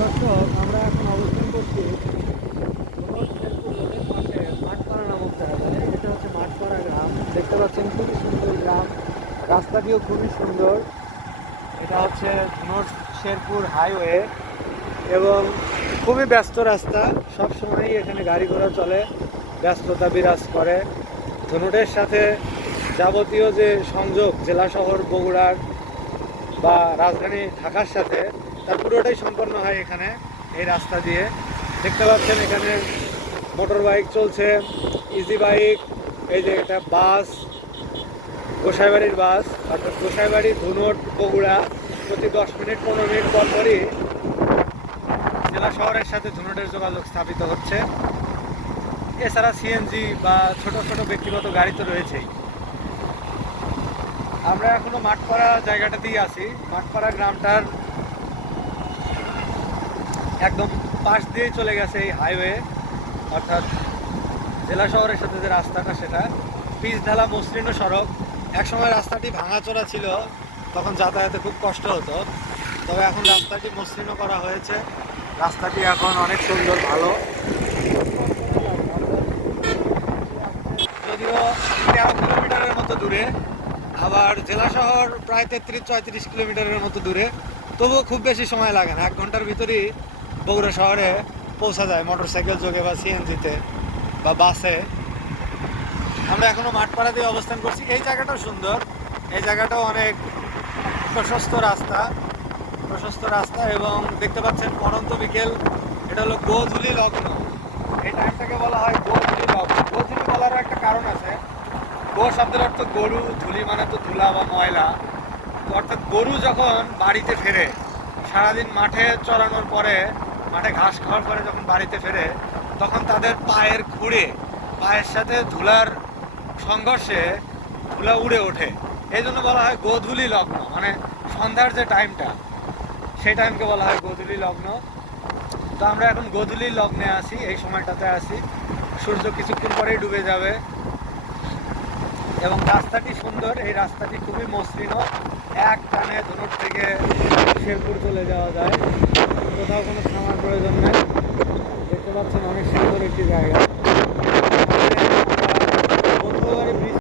দর্শক, আমরা এখন অবস্থান করছি মাঠপাড়া নামক জায়গায়। এটা হচ্ছে মাঠপাড়া গ্রাম। দেখতে পাচ্ছেন, খুবই সুন্দর গ্রাম। রাস্তাটিও খুবই সুন্দর। এটা হচ্ছে ধনুষ শেরপুর হাইওয়ে এবং খুবই ব্যস্ত রাস্তা। সব সময়ই এখানে গাড়ি ঘোড়া চলে, ব্যস্ততা বিরাজ করে। ধনুটের সাথে যাবতীয় যে সংযোগ, জেলা শহর, বগুড়ার বা রাজধানী ঢাকার সাথে তার পুরোটাই সম্পন্ন হয় এখানে, এই রাস্তা দিয়ে। দেখতে পাচ্ছেন এখানে মোটর বাইক চলছে ইজি বাইক এই যে এটা বাস, গোসাইবাড়ির বাস। অর্থাৎ গোসাইবাড়ি, ধুনট, বগুড়া, প্রতি দশ মিনিট, পনেরো মিনিট পর পরই জেলা শহরের সাথে ধুনটের যোগাযোগ স্থাপিত হচ্ছে। এছাড়া সিএনজি বা ছোট ছোট ব্যক্তিগত গাড়ি তো রয়েছেই। আমরা এখনও মাঠপাড়া জায়গাটাতেই আছি। মাঠপাড়া গ্রামটার একদম পাশ দিয়েই চলে গেছে এই হাইওয়ে অর্থাৎ জেলা শহরের সাথে যে রাস্তাটা সেটা পিচ ঢালা মসৃণ সড়ক। একসময় রাস্তাটি ভাঙাচোরা ছিল, তখন যাতায়াতে খুব কষ্ট হতো। তবে এখন রাস্তাটি মসৃণ করা হয়েছে। রাস্তাটি এখন অনেক সুন্দর, ভালো। যদিও তেরো কিলোমিটারের মতো দূরে, আবার জেলা শহর প্রায় তেত্রিশ, চৌত্রিশ কিলোমিটারের মতো দূরে, তবুও খুব বেশি সময় লাগে না। এক ঘণ্টার ভিতরেই বগুড়া শহরে পৌঁছা যায় মোটর সাইকেল যোগে বা সিএনজিতে বা বাসে আমরা এখনও দিয়ে অবস্থান করছি। এই জায়গাটাও সুন্দর। এই জায়গাটাও অনেক প্রশস্ত রাস্তা। প্রশস্ত রাস্তা এবং দেখতে পাচ্ছেন পরন্ত বিকেল। এটা হলো গোধূলি লগ্ন। এই টাইমটাকে বলা হয় গোধূলি লগ্ন। গোধুলি বলারও একটা কারণ আছে। গো শব্দের অর্থ গরু, ধুলি মানে তো ধুলা বা ময়লা। অর্থাৎ গরু যখন বাড়িতে ফেরে, সারাদিন মাঠে চড়ানোর পরে মাঠে ঘাস খাওয়ার পরে যখন বাড়িতে ফেরে, তখন তাদের পায়ের খুঁড়ে, পায়ের সাথে ধুলার সংঘর্ষে ধুলা উড়ে ওঠে। এই জন্য বলা হয় গোধূলি লগ্ন মানে সন্ধ্যার যে টাইমটা সেই টাইমকে বলা হয় গোধূলি লগ্ন। তো আমরা এখন গোধূলি লগ্নে আছি, এই সময়টাতে আসি সূর্য কিছুক্ষণ পরেই ডুবে যাবে। এবং রাস্তাটি সুন্দর, এই রাস্তাটি খুবই মসৃণ। এক টানে ধনুর থেকে শেরপুর চলে যাওয়া যায়। কোথাও কোনো থামার প্রয়োজন নেই। দেখতে পাচ্ছেন অনেক সুন্দর একটি জায়গা।